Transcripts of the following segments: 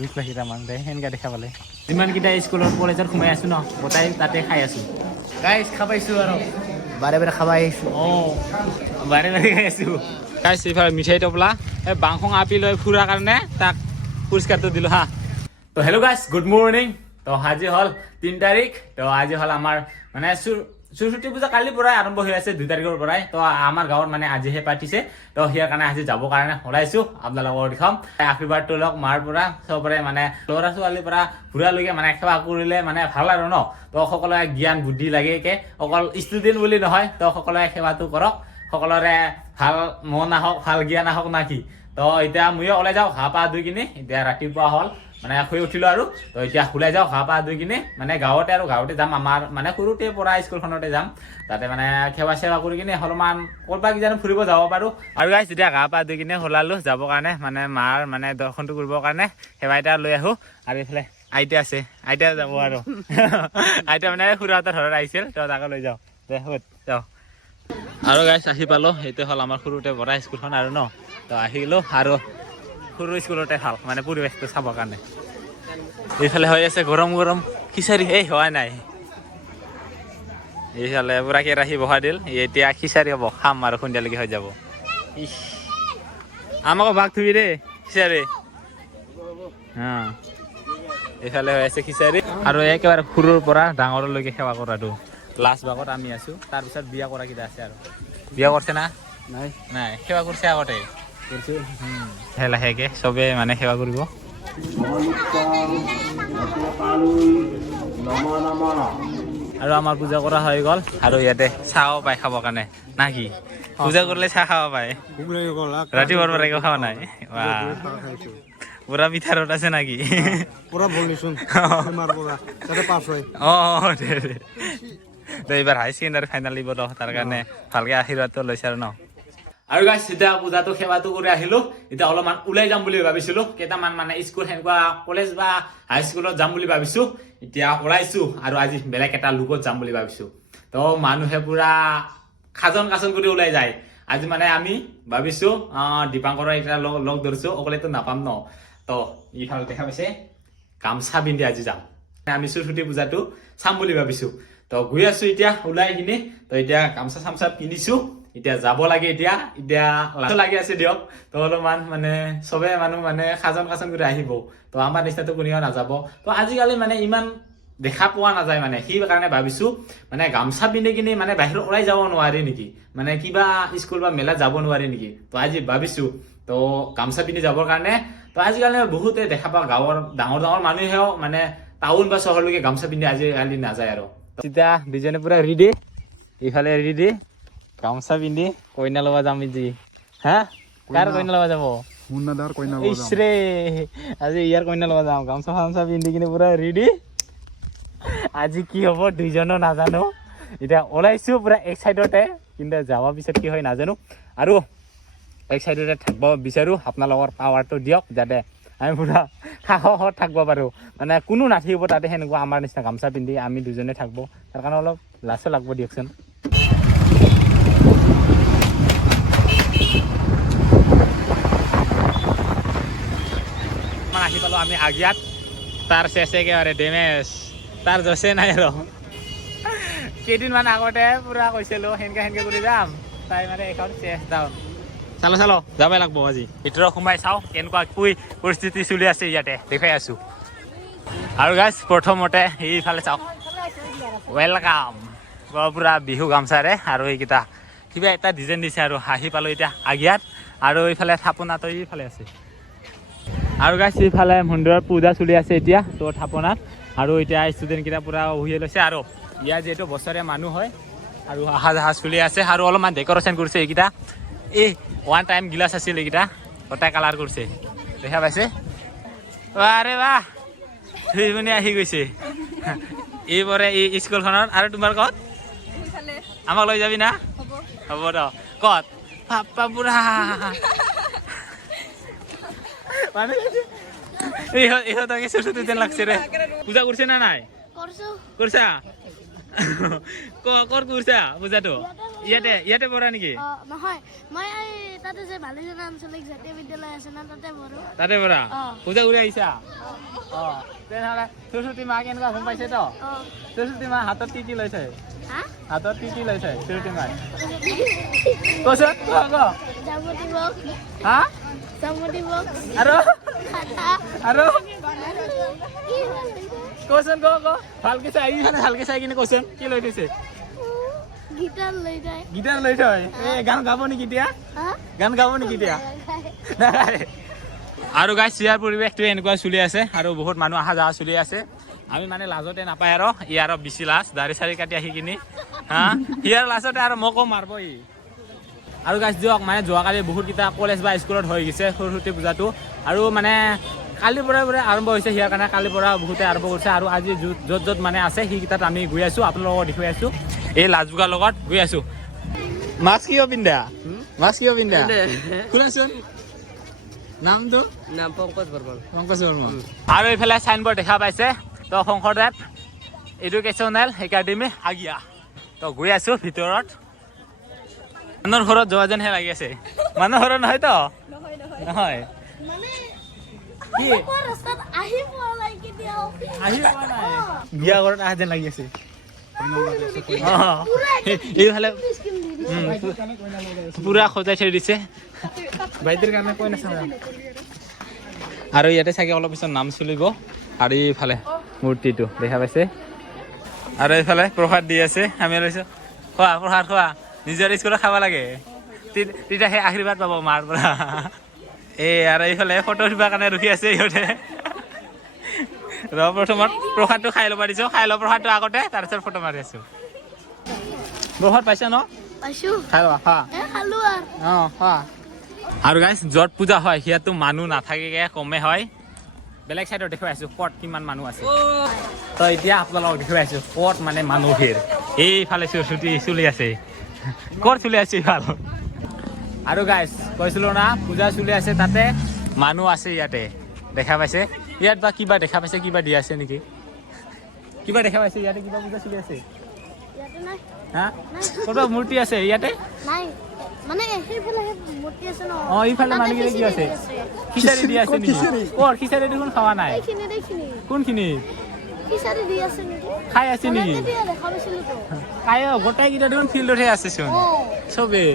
দুখ লাগি তাৰমান দে সেনেকৈ দেখা পালে যিমানকেইটা স্কুলত কলেজত সোমাই আছোঁ ন গোটাই তাতে খাই আছোঁ গাইছ খাবাইছোঁ আৰু বাৰে বাৰে খাব আহিছোঁ বাৰে বাৰে খাই আছোঁ গাইছ এইফালে মিঠাই টোপলা এই বাংখং আপি লৈ ফুৰাৰ কাৰণে তাক পুৰস্কাৰটো দিলোঁ হা তো হেল্ল' গাইছ গুড মৰ্ণিং তো আজি হ'ল 3 তাৰিখ তো আজি হ'ল আমাৰ মানে সৰস্বতী পূজা কালিৰ পৰাই আৰম্ভ হৈ আছে 2 তাৰিখৰ পৰাই তো আমাৰ গাঁৱত মানে আজিহে পাতিছে তো সিয়াৰ কাৰণে আজি যাবৰ কাৰণে ওলাইছোঁ আপোনালোকক দেখাম আশীৰ্বাদটো লওক মাৰ পৰা চবৰে মানে ল'ৰা ছোৱালীৰ পৰা বুঢ়ালৈকে মানে সেৱা কৰিলে মানে ভাল আৰু ন তো সকলোৱে জ্ঞান বুদ্ধি লাগেকে অকল ষ্টুডেণ্ট বুলি নহয় তো সকলোৱে সেৱাটো কৰক সকলোৰে ভাল মন আহক ভাল জ্ঞান আহক না কি তো এতিয়া ময়ো ওলাই যাওঁ ঘাঁহ পা ধুই কিনে এতিয়া ৰাতিপুৱা হ'ল মানে শুই উঠিলোঁ আৰু তো এতিয়া ওলাই যাওঁ ঘাঁহ পা ধুই কিনে মানে গাঁৱতে যাম আমাৰ মানে সৰুতে পৰা স্কুলখনতে যাম তাতে মানে সেৱা চেৱা কৰি কিনে অলপমান ক'ৰবাত কিজানি ফুৰিব যাব পাৰোঁ আৰু গাইছ এতিয়া ঘাঁহ পা ধুই কিনে ওলালোঁ যাবৰ কাৰণে মানে মাৰ মানে দৰ্শনটো কৰিবৰ কাৰণে সেৱা এটা লৈ আহোঁ আৰু এইফালে আইতা আছে আইতা যাব আৰু আইতা মানে খুৰাহঁতৰ ঘৰত আহিছিল তো তাকে লৈ যাওঁ দে যাওঁ আৰু গাইছ আহি পালোঁ এইটো হ'ল আমাৰ সৰুতে পৰা স্কুলখন আৰু ন তো আহিলোঁ আৰু সৰু স্কুলতে ভাল মানে পৰিৱেশটো চাবৰ কাৰণে এইফালে হৈ আছে গৰম গৰম খিচাৰি এই হোৱা নাই এইফালে পুৰা কেৰাহী বহাই দিল এতিয়া খিচাৰি হ'ব খাম আৰু সন্ধিয়ালৈকে হৈ যাব ইচ আমাকো ভাগ থবি দেই খিচাৰি এইফালে হৈ আছে খিচাৰি আৰু একেবাৰে সৰুৰ পৰা ডাঙৰলৈকে সেৱা কৰাটো লাষ্ট ভাগত আমি আছোঁ তাৰপিছত বিয়া কৰা কেইটা আছে আৰু বিয়া কৰিছে না নাই নাই সেৱা কৰিছে আগতে লাহেকে চবে মানে সেৱা কৰিব আৰু আমাৰ পূজা কৰা হৈ গ'ল আৰু ইয়াতে চাহও পায় খাবৰ কাৰণে না কি পূজা কৰিলে চাহ খাব পায় ৰাতিপুৱাৰ পৰা একো খোৱা নাই পুৰা পিঠাৰত আছে নাকি এইবাৰ হাই ছেকেণ্ডাৰী ফাইনেল দিব তাৰ কাৰণে ভালকে আশীৰ্বাদটো লৈছে আৰু ন আৰু গাইছ এতিয়া পূজাটো সেৱাটো কৰি আহিলোঁ এতিয়া অলপমান ওলাই যাম বুলি ভাবিছিলোঁ কেইটামান মানে স্কুল সেনেকুৱা কলেজ বা হাইস্কুলত যাম বুলি ভাবিছোঁ এতিয়া ওলাইছোঁ আৰু আজি বেলেগ এটা লুকত যাম বুলি ভাবিছোঁ তো মানুহে পুৰা খাজন কাচন কৰি ওলাই যায় আজি মানে আমি ভাবিছোঁ দীপাংকৰৰ এতিয়া লগ ধৰিছোঁ অকলেতো নাপাম ন তো ইফালে দেখা পাইছে গামচা পিন্ধি আজি যাম আমি সৰস্বতী পূজাটো চাম বুলি ভাবিছোঁ তো গৈ আছোঁ এতিয়া ওলাই কিনে তো এতিয়া গামচা চামচা পিন্ধিছোঁ এতিয়া যাব লাগে এতিয়া লাজ লাগি আছে দিয়ক তো অলপমান মানে চবে মানুহ মানে খাজন কাচন কৰি আহিব তো আমাৰ নিচিনাটো কোনেও নাযাব তো আজিকালি মানে ইমান দেখা পোৱা নাযায় মানে সেই কাৰণে ভাবিছোঁ মানে গামচা পিন্ধি কিনে মানে বাহিৰত ওলাই যাব নোৱাৰি নেকি মানে কিবা স্কুল বা মেলাত যাব নোৱাৰি নেকি তো আজি ভাবিছোঁ তো গামচা পিন্ধি যাবৰ কাৰণে তো আজিকালি বহুতে দেখা পাওঁ গাঁৱৰ ডাঙৰ ডাঙৰ মানুহেও মানে টাউন বা চহৰলৈকে গামচা পিন্ধি আজিকালি নাযায় আৰু তেতিয়া দুজনে পুৰা ৰেডি ইফালে ৰেডি গামচা পিন্ধি কইনা ল'ব যাম যি হা কাৰ কইনা ল'ব যাব মুন্নাদাৰ কইনা ল'ব যাম ইছৰে আজি ইয়াৰ কইনা ল'ব যাম গামচা চামচা পিন্ধি কিনে পুৰা ৰেডি আজি কি হ'ব দুইজনো নাজানো এতিয়া ওলাইছোঁ পুৰা এক চাইডতে কিন্তু যাৱাৰ পিছত কি হয় নাজানো আৰু এক চাইডতে থাকিব বিচাৰোঁ আপোনালোকৰ পাৱাৰটো দিয়ক যাতে আমি পুৰা সাহসত থাকিব পাৰোঁ মানে কোনো নাথাকিব তাতে সেনেকুৱা আমাৰ নিচিনা গামচা পিন্ধি আমি দুজনে থাকিব তাৰ কাৰণে অলপ লাজো লাগিব দিয়কচোন আহি পালোঁ আমি আগিয়াত তাৰ চেছে একেবাৰে ডেমেজ তাৰ জছে নাই আৰু কেইদিনমান আগতে পুৰা কৈছিলোঁ সেনেকৈ কৰি যাম তাই মানে এখন চেছ ডাউন চালো যাবই লাগব আজি ভিতৰত সোমাই চাওঁ কেনেকুৱা কি পৰিস্থিতি চলি আছে ইয়াতে দেখাই আছোঁ আৰু গাইছ প্ৰথমতে এইফালে চাওক ৱেলকাম পুৰা বিহু গামচাৰে আৰু এইকেইটা কিবা এটা ডিজাইন দিছে আৰু আহি পালোঁ এতিয়া আগিয়াত আৰু এইফালে থাপনাটো এইফালে আছে আৰু গাইছ এইফালে মন্দিৰৰ পূজা চলি আছে এতিয়া তো থাপনাত আৰু এতিয়া ষ্টুডেণ্টকেইটা পুৰা বহি লৈছে আৰু ইয়াৰ যিহেতু বছৰীয়া মানুহ হয় আৰু আহা যাহা চলি আছে আৰু অলপমান ডেক'ৰেশ্যন কৰিছে এইকেইটা এই ওৱান টাইম গিলাচ আছিল এইকেইটা গোটাই কালাৰ কৰিছে দেখা পাইছে আৰে বাহ ধুই পিনে আহি গৈছে এইবাৰে এই স্কুলখনত আৰু তোমাৰ ক'ত আমাক লৈ যাবি না হ'ব ৰ ক'ত পাপা পুৰা মানে ইহঁতকে সৰস্বতী যেন লাগছে ৰে পূজা কৰিছে না নাই কৰিছা ক'ত কৰিছা পূজাটো ইয়াতে পঢ়া নেকি নহয় মই তাতে যে বালিজনা আঞ্চলিক জাতীয় বিদ্যালয় আছে না তাতে পঢ়া পূজা কৰি আহিছা তেনেহ'লে সৰস্বতী মা কেনেকুৱা গম পাইছে তো সৰস্বতী মা হাতত কি লৈছে হাতত কি লৈছে সৰস্বতী মাই কচোন হা আৰু কচোন ভালকে চাই কিনে কচোন কি লৈ থৈছে গিটাৰ লৈ থয় গান গাব নেকি এতিয়া আৰু গাইছ ইয়াৰ পৰিৱেশটো এনেকুৱা চলি আছে আৰু বহুত মানুহ অহা যোৱা চলি আছে আমি মানে লাজতে নাপায় আৰু ইয়াৰ বেছি লাজ দাড়ি চাৰি কাটি আহি কিনি ইয়াৰ লাজতে আৰু মোকো মাৰিব ই আৰু গাইছ দিয়ক মানে যোৱাকালি বহুতকেইটা কলেজ বা স্কুলত হৈ গৈছে সৰস্বতী পূজাটো আৰু মানে কালিৰ পৰাই আৰম্ভ হৈছে ইয়াৰ কাৰণে কালিৰ পৰা বহুতে আৰম্ভ কৰিছে আৰু আজি য'ত মানে আছে সেইকেইটাত আমি গৈ আছোঁ আপোনালোকক দেখুৱাই আছোঁ এই লাজবোগাৰ লগত গৈ আছোঁ মাস্ক কিয় পিন্ধা শুনাচোন নামটো পংকজ বৰ্মন আৰু এইফালে চাইনবোৰ্ড দেখা পাইছে তো শংকৰদেৱ এডুকেশ্যনেল একাডেমি আগিয়া তো গৈ আছোঁ ভিতৰত মানুহৰ ঘৰত যোৱা যেনহে লাগি আছে মানুহৰ ঘৰত নহয় তো নহয় কি বিয়া ঘৰত অহা যেন লাগি আছে এইফালে পুৰা সজাই থৈ দিছে বাইদেউৰ কাৰণে কৈ নাচাওঁ আৰু ইয়াতে চাগে অলপ পিছত নাম চলিব আৰু এইফালে মূৰ্তিটো দেখা পাইছে আৰু এইফালে প্ৰসাদ দি আছে আমি লৈছোঁ প্ৰসাদ খোৱা নিজৰ স্কুলত খাব লাগে তেতিয়া সেই আশীৰ্বাদ পাব মাৰ পৰা আৰু এইফালে ফটো উঠিবৰ কাৰণে ৰখি আছে ইহঁতে প্ৰথমত প্ৰসাদটো খাই ল'ব দিছোঁ প্ৰসাদটো আগতে তাৰপিছত ফটো মাৰি আছোঁ প্ৰসাদ পাইছা ন খাই ল'বা আৰু গাইছ য'ত পূজা হয় সিয়াতো মানুহ নাথাকে কমে হয় বেলেগ চাইডত দেখুৱাই আছোঁ ক'ত কিমান মানুহ আছে তো এতিয়া আপোনালোকক দেখুৱাই আছোঁ ক'ত মানে মানুহ ভিৰ এইফালে সৰস্বতী চলি আছে ক'ত চলি আছে এইফাল আৰু গাইছ কৈছিলোঁ না পূজা চলি আছে তাতে মানুহ আছে ইয়াতে দেখা পাইছে ইয়াত বা কিবা দেখা পাইছে কিবা দি আছে নেকি কিবা দেখা পাইছে ইয়াতে কিবা পূজা চলি আছে হা ক'ত মূৰ্তি আছে ইয়াতে এইফালে মানুহকেইটা কি আছে খিচাৰি দি আছে নেকি ক'ত খিচাৰি দেখোন খোৱা নাই কোনখিনি খাই আছে নেকি খাই গোটেইকেইটা দেখোন ফিল্ডতহে আছে চোন চবেই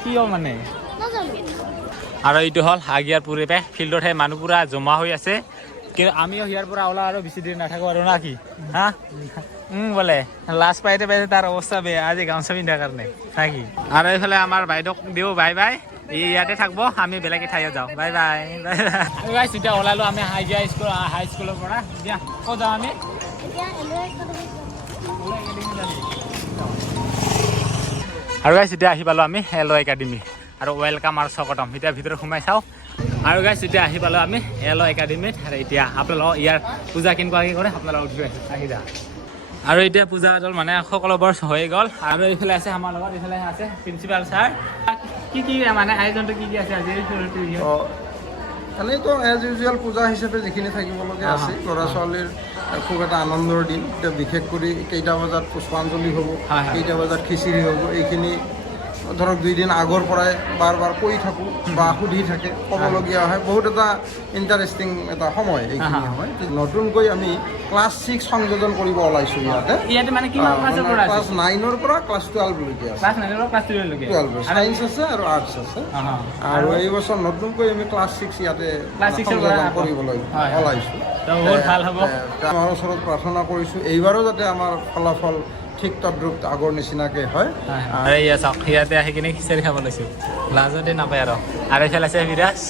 কিয় মানে আৰু এইটো হ'ল আগিয়াৰ পৰিৱেশ ফিল্ডতহে মানুহ পুৰা জমা হৈ আছে কিন্তু আমিও ইয়াৰ পৰা ওলা আৰু বেছি দেৰি নাথাকোঁ আৰু না কি হা বোলে লাজ পাইতে তাৰ অৱস্থা বেয়া আজি গামোচা পিন্ধাৰ কাৰণে নাকি আৰু এইফালে আমাৰ বাইদেউক দিওঁ বাই ইয়াতে থাকিব আমি বেলেগ ঠাইত যাওঁ বাই গাইছ এতিয়া ওলালোঁ আমি হাই স্কুলৰ পৰা এতিয়া ক'ত যাওঁ আমি আৰু গাইছ এতিয়া আহি পালোঁ আমি এল একাডেমি আৰু ৱেলকাম আৰু স্বাগতম এতিয়া ভিতৰত সোমাই চাওঁ আৰু গাইছ এতিয়া আহি পালোঁ আমি এল একাডেমিত আৰু এতিয়া আপোনালোকক ইয়াৰ পূজা কেনেকুৱাকৈ কৰে আপোনালোকক আহি যা আৰু এতিয়া পূজা দল মানে সকলোবোৰ হৈ গ'ল আৰু এইফালে আছে আমাৰ লগত এইফালে আছে প্ৰিন্সিপাল ছাৰ কি মানে আয়োজনটো কি আছে আজি এনেইতো এজ ইউজুৱেল পূজা হিচাপে যিখিনি থাকিবলগীয়া আছে ল'ৰা ছোৱালীৰ খুব এটা আনন্দৰ দিন এতিয়া বিশেষ কৰি কেইটা বজাত পুষ্পাঞ্জলি হ'ব কেইটা বজাত খিচিৰি হ'ব এইখিনি ধৰক 2 দিন আগৰ পৰাই বাৰ কৈ থাকোঁ বা সুধি থাকে ক'বলগীয়া হয় বহুত এটা ইণ্টাৰেষ্টিং এটা সময় এইখিনি সময় নতুনকৈ আমি ক্লাছ 6 সংযোজন কৰিব ওলাইছোঁ ইয়াতে মানে ক্লাছ 9ৰ পৰা ক্লাছ 12লৈকে আছে 12 ছায়েন্স আছে আৰু আৰ্টছ আছে আৰু এই বছৰ নতুনকৈ আমি ক্লাছ 6 ইয়াতে সংযোজন কৰিবলৈ ওলাইছোঁ আমাৰ ওচৰত প্ৰাৰ্থনা কৰিছোঁ এইবাৰো যাতে আমাৰ ফলাফল ঠিক তদ্ৰুপ আগৰ নিচিনাকৈ হয় ইয়াতে আহি কিনে খিচাৰি খাব লৈছোঁ লাজতে নাপায় আৰু এইফালে আছে বিৰাজ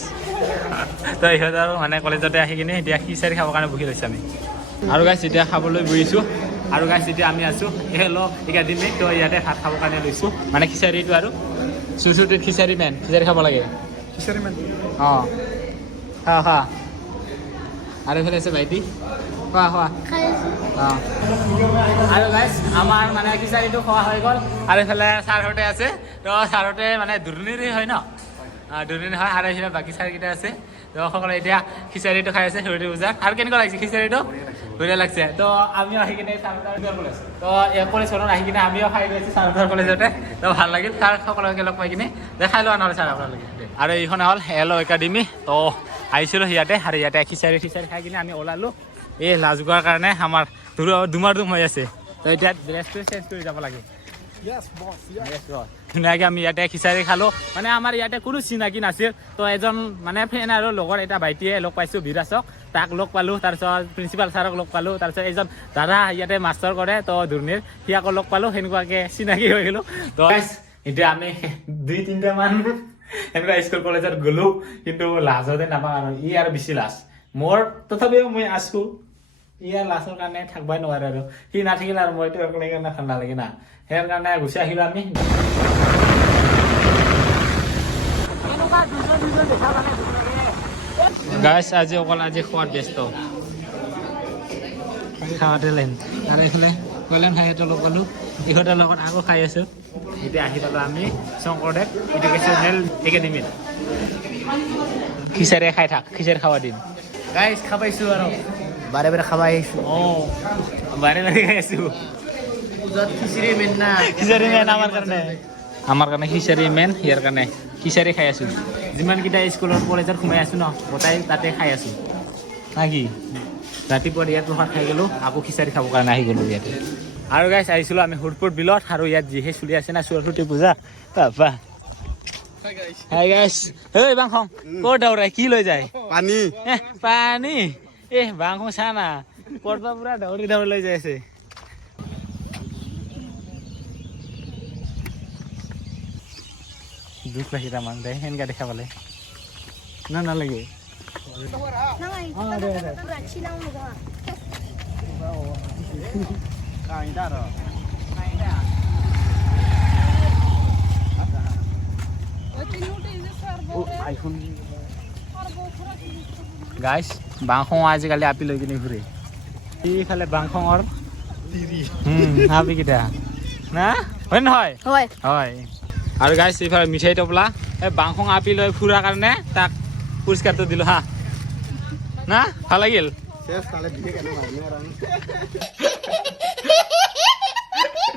তো ইহঁতে আৰু মানে কলেজতে আহি কিনে এতিয়া খিচাৰি খাবৰ কাৰণে বহি লৈছোঁ আমি আৰু গাইছ এতিয়া খাবলৈ বহিছোঁ আৰু গাইছ এতিয়া আমি আছোঁ এল একাডেমিত তো ইয়াতে ভাত খাবৰ কাৰণে লৈছোঁ মানে খিচাৰিটো আৰু চুচুটিত খিচাৰি খাব লাগে খোৱা আৰু এইফালে আছে ভাইটি খোৱা আৰু গাইছ আমাৰ মানে খিচাৰিটো খোৱা হৈ গ'ল আৰু এইফালে ছাৰহঁতে আছে তো ছাৰহঁতে মানে দুৰ্নীতি হয় ন দুৰ্নীতি হয় আৰু এইফালে বাকী ছাৰকেইটা আছে তো সকলোৱে এতিয়া খিচাৰিটো খাই আছে সৰস্বতী পূজাত আৰু কেনেকুৱা লাগিছে খিচাৰিটো বঢ়িয়া লাগছে তো আমিও আহি কিনে চাৰটাৰ কলেজ তো এই কলেজখনত আহি কিনে আমিও খাই গৈছোঁ চাৰটাৰ কলেজতে তো ভাল লাগিল ছাৰ সকলোকে লগ পাই কিনে দেখাই লোৱা নহ'লে ছাৰ আপোনালোকে আৰু এইখন হ'ল এল একাডেমি তো আহিছিলোঁ ইয়াতে আৰু ইয়াতে খিচাৰি খাই কিনে আমি ওলালোঁ এই লাজগোৱাৰ কাৰণে আমাৰ দুমাৰ দুম হৈ আছে তো এতিয়া ড্ৰেছটো চেঞ্জ কৰি যাব লাগে ধুনীয়াকৈ আমি ইয়াতে খিচাৰি খালোঁ মানে আমাৰ ইয়াতে কোনো চিনাকি নাছিল তো এজন মানে ফ্ৰেণ্ড আৰু লগৰ এটা ভাইটিয়ে লগ পাইছোঁ বিৰাজক তাক লগ পালোঁ তাৰপিছত প্ৰিন্সিপাল ছাৰক লগ পালোঁ তাৰপিছত এজন দাদা ইয়াতে মাষ্টাৰ কৰে তো ধুনীৰ সি আকৌ লগ পালোঁ সেনেকুৱাকৈ চিনাকি হৈ গ'লোঁ তো এতিয়া আমি 2-3টা মান এনেকুৱা স্কুল কলেজত গ'লোঁ কিন্তু লাজতে নাপাওঁ আৰু ই আৰু বেছি লাজ মোৰ তথাপিও মই আছোঁ ইয়াৰ লাজৰ কাৰণে থাকিবই নোৱাৰে আৰু সি নাথাকিলে আৰু মইতো অকলে কাৰণে ঠাণ্ডা লাগে না সেই কাৰণে গুচি আহিলোঁ আমি গাইছ আজি অকল আজি খোৱাত ব্যস্ত খাওঁতে লাইন আৰু এইফালে কল্যাণ ভাইহঁতৰ লগ পালোঁ ইহঁতৰ লগত আকৌ খাই আছোঁ এতিয়া আহি পালোঁ আমি শংকৰদেৱ এডুকেশ্যনেল একাডেমীত খিচাৰি খাই থাক খিচাৰি খাব দিম গাইছ খাবাইছোঁ আৰু বাৰে বাৰে খাব আহিছোঁ অঁ বাৰে বাৰে খাই আছোঁ খিচাৰি মেইন না খিচাৰি মেইন আমাৰ কাৰণে খিচাৰি মেইন ইয়াৰ কাৰণে খিচাৰি খাই আছোঁ যিমানকেইটা স্কুলত কলেজত সোমাই আছোঁ ন গোটাই তাতে খাই আছোঁ না কি ৰাতিপুৱা ইয়াত প্ৰসাদ খাই গ'লোঁ আকৌ খিচাৰি খাবৰ কাৰণে আহি গ'লোঁ ইয়াতে আৰু গাইছ আহিছিলোঁ আমি সুৰপুৰ বিলত আৰু ইয়াত যিহে চলি আছে না সৰস্বতী পূজা বাবা হাই গাইছ ঐ বাংখং ক'ত দৌৰাই কি লৈ যায় পানী পানী বাংখং চা না ক'ৰবাৰ পৰা দৌৰি লৈ যাই আছে দুখ লাগি তামান দে সেনেকা দেখা পালে না নালাগে গাইছ বাংখং আজিকালি আপি লৈ কিনে ঘূৰে ইফালে বাংখঙৰ আপি কেইটা না হয় নহয় হয় আৰু গাইছ এইফালে মিঠাই টোপলা এই বাংখং আপি লৈ ফুৰাৰ কাৰণে তাক পুৰস্কাৰটো দিলোঁ হা না ভাল লাগিল